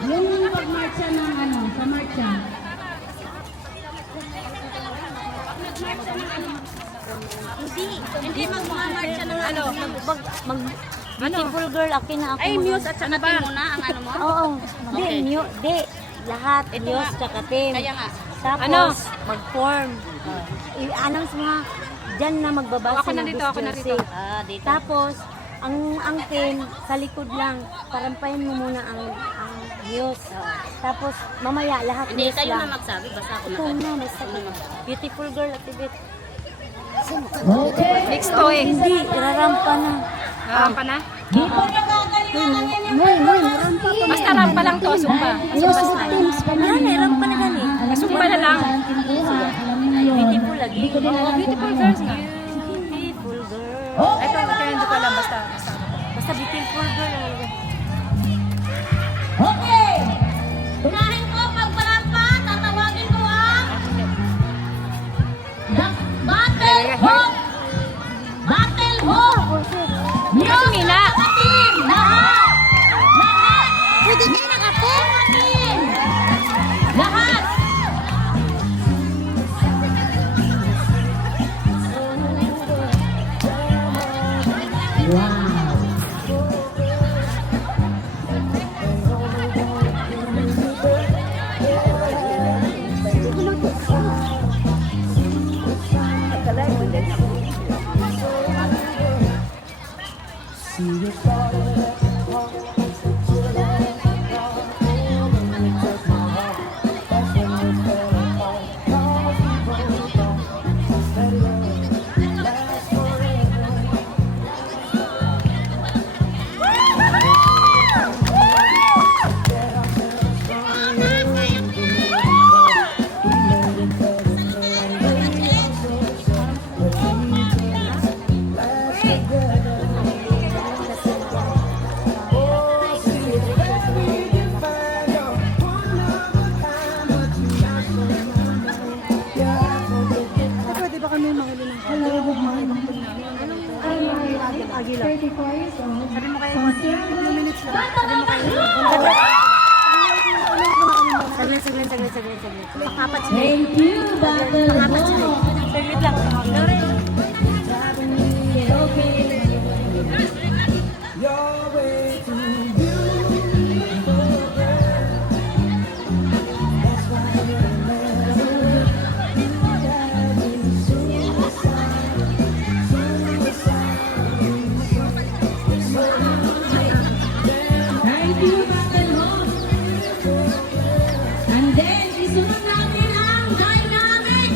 Yung pagmarcha ng ano, sa marcha. Hindi magmamarcha ng ano. Beautiful girl, akin na ako. Ay, Muse at saka Tim muna ang ano mo? Oo. Di, Okay. di. Lahat. Ito Muse nga. tsaka Tim. Kaya nga. Tapos, Ano? mag-form. I-announce mo nga, dyan na magbabasa Ako na ng dito, ako na Miss dito. Jersey. Dito. Tapos, ang Tim, sa likod lang, parampayan mo muna ang Muse. Tapos, mamaya, lahat Hindi, Muse kayo lang. na magsabi. Basta ako Ikaw na. na, basta beautiful girl, activate. Okay. Mix to eh. Hindi, irarampa na. Rampa na? Di pa nakakalimang Rampa pa. Basta rampa lang to, sumba. Muse with Tims pa na. Yan, rampa na gani. Sumba na lang. Alam niyo na yun. Beautiful lagi. Hindi ko din alam Beautiful girls nga. Beautiful girl. Okay. Ito, kaya hindi ko alam. Basta. Basta beautiful girl. Okay. Unahin ko, pagparampa, tatawagin ko ang Battle Hope! Battle Hope! Kasi Mina. Team! Lahat! Lahat! Pwede kayo nakatin. Team! Lahat! Wow. Pwede ba kami mahuli ng halabog mga ibang agila? 34 years old. Sabi mo kayo, 2 minutes lang. Sabi mo kayo. Saglit. Pakapat siya. Thank you, Battle Hope. Saglit lang. Thank you, Battle Hope. And then, isunod natin ang dynamic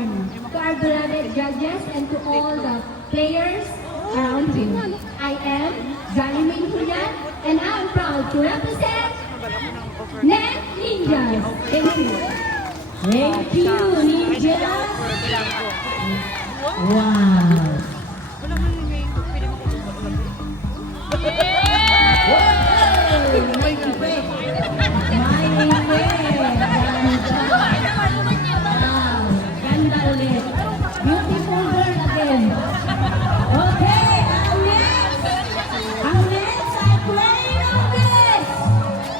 everyone, to our beloved judges and to all the players around him. I am Johnny Minhuyan and I'm proud to represent Net Ninjas. Thank you. Thank you, Ninjas. Wow. Ganda ulit. Beautiful girl again. Okay, ang next ay playing of this.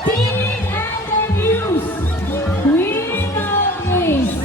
Teen and the News. Queen of Race.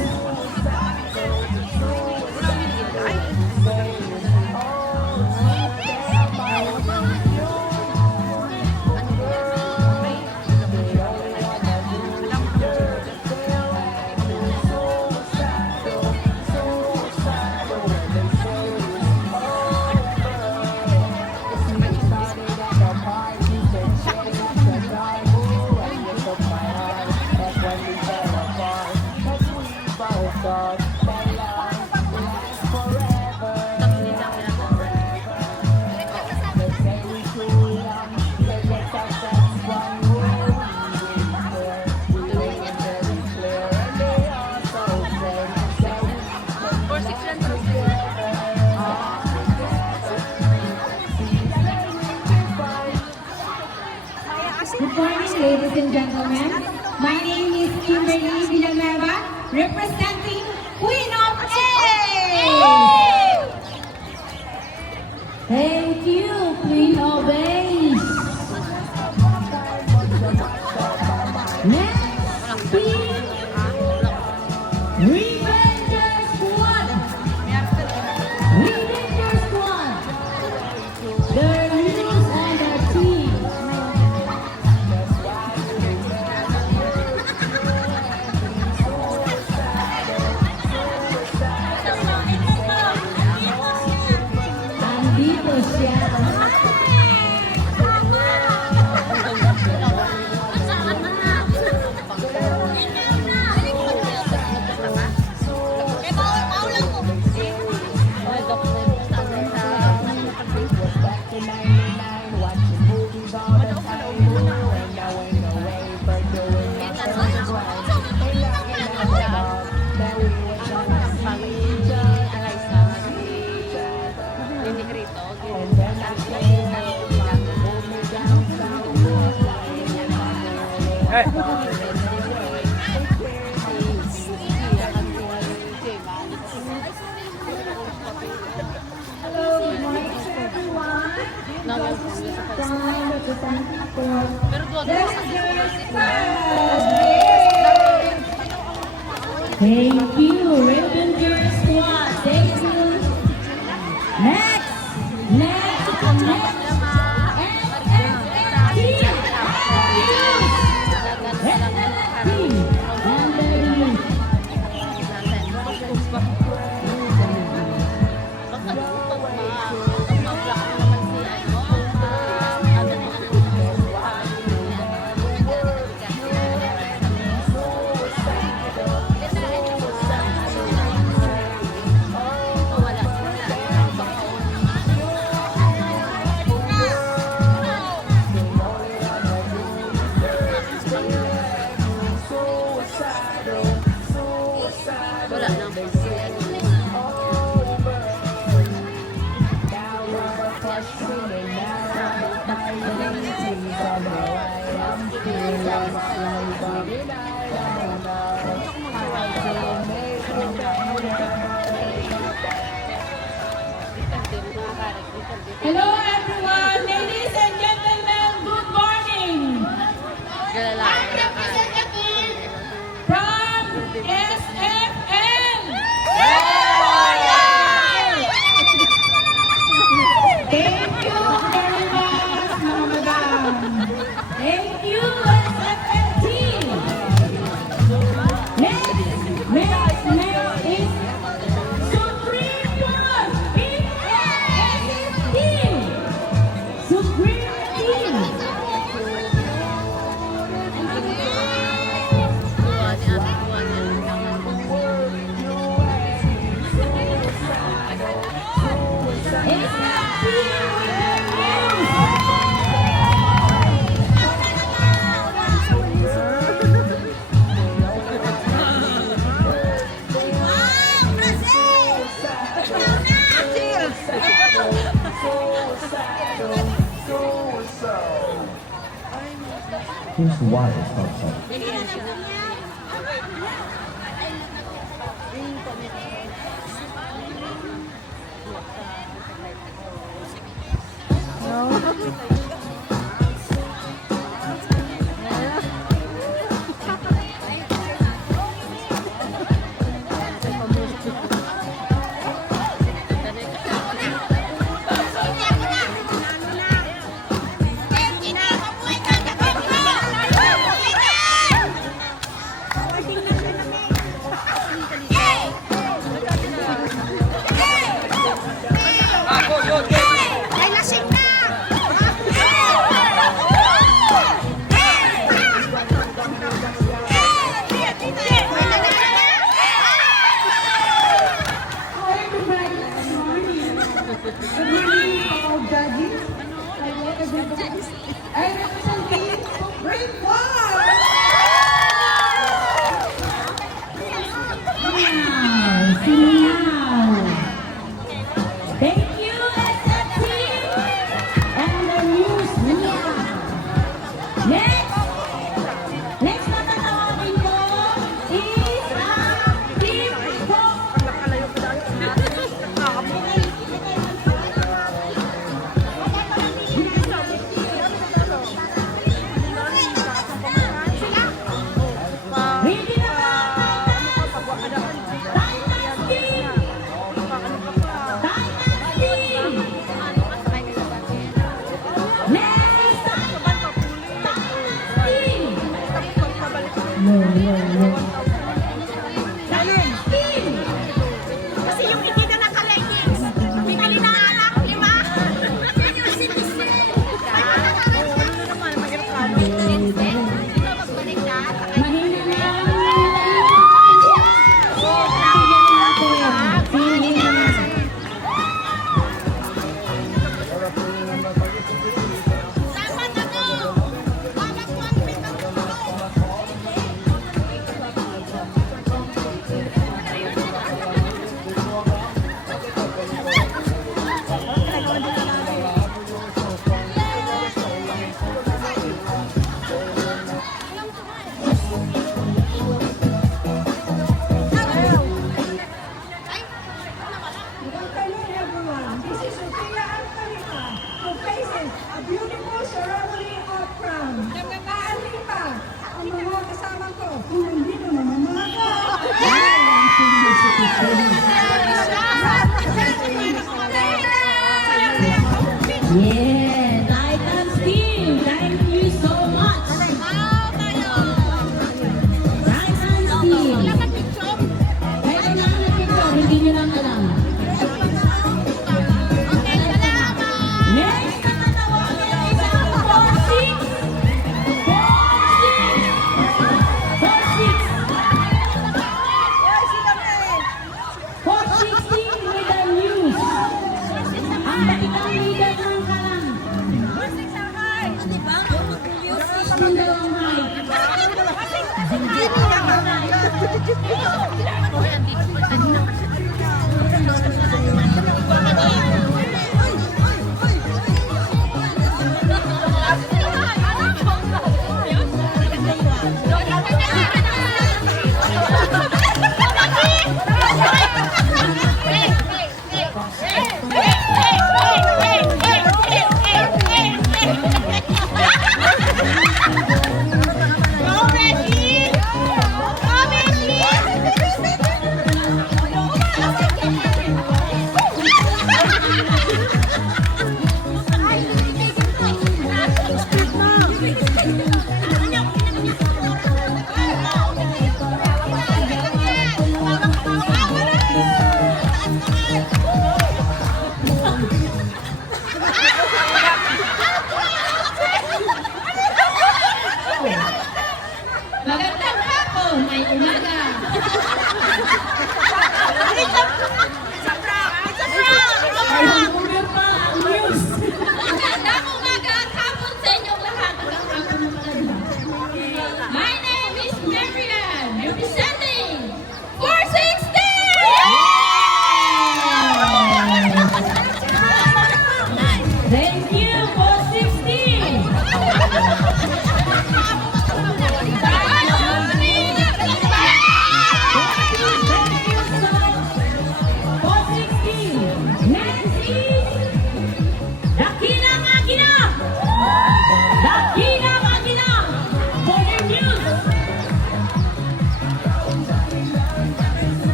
Good morning, ladies and gentlemen. My name is Kimberly Villanueva, representing Queen of A. Thank you, Queen of A. Next team, Revenger Squad. Revenger Squad. The rules and the team. Andito siya. Hello, good morning to everyone. From representing for Revenger Squad. Thank you, Revenger Squad. Thank you. Next. Hello everyone, ladies and gentlemen, good morning. I'm representative from SFL. Thank you very much, mga madam. Thank you, SFL team. Next is Supreme Plus in SFL team. Here's why it's not so. Ay, lasing na! Good morning, all judges. I represent team grade 1. Wow, sinaw. Thank you, SF team. And the news media. Next na tatawagin ko is ang team Hope. Ready na ba? Titans team! Titans team! Next is Titans team! Titans team! Kasi yung hindi na naka-leggings. May kalinaanak, di ba? Yun yung sinisip. Mahina na ang Dapat ano? Dapat 1 feet ang tulong.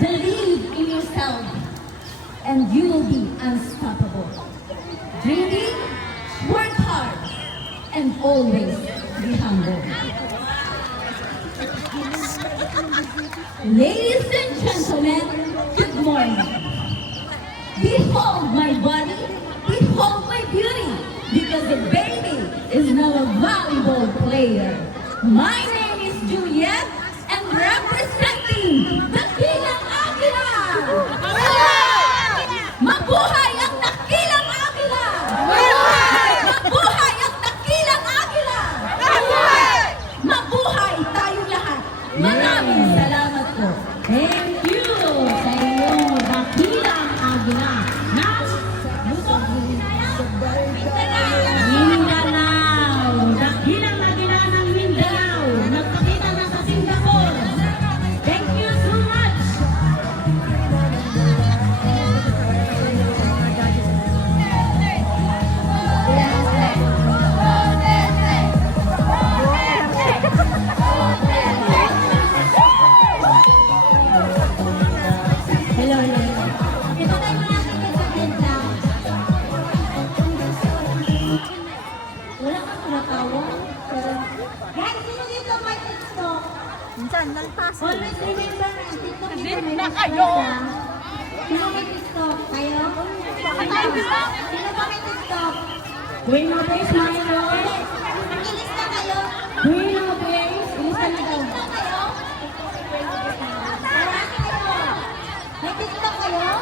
believe in yourself, and you will be unstoppable. Dreaming, work hard, and always be humble. Ladies and gentlemen, good morning. Behold my body, behold my beauty, because the baby is now a valuable player. My name is Juliet, and representing the Dakilang Agila! Mabuhay ang Dakilang Agila! Mabuhay ang Dakilang Agila! Mabuhay tayong lahat! Maraming salamat po. Thank you sa inyong Dakilang Agila ng Luzon. Mindanao! Dakilang Agila ng Mindanao! Nagpakita na sa Singapore! Thank you so much! Hello, hello. Ito tayo natin sa ganda. Wala kang tunatawa. Guys, sino dito may TikTok? Minsan, nalpas. Always remember, ang TikTok dito may na express, kayo. ah. Sino may TikTok? Kayo? Sino ba may TikTok? Queen of Days, my Lord. Ilista kayo. Queen of Days, ilista na daw. May TikTok kayo? May TikTok kayo?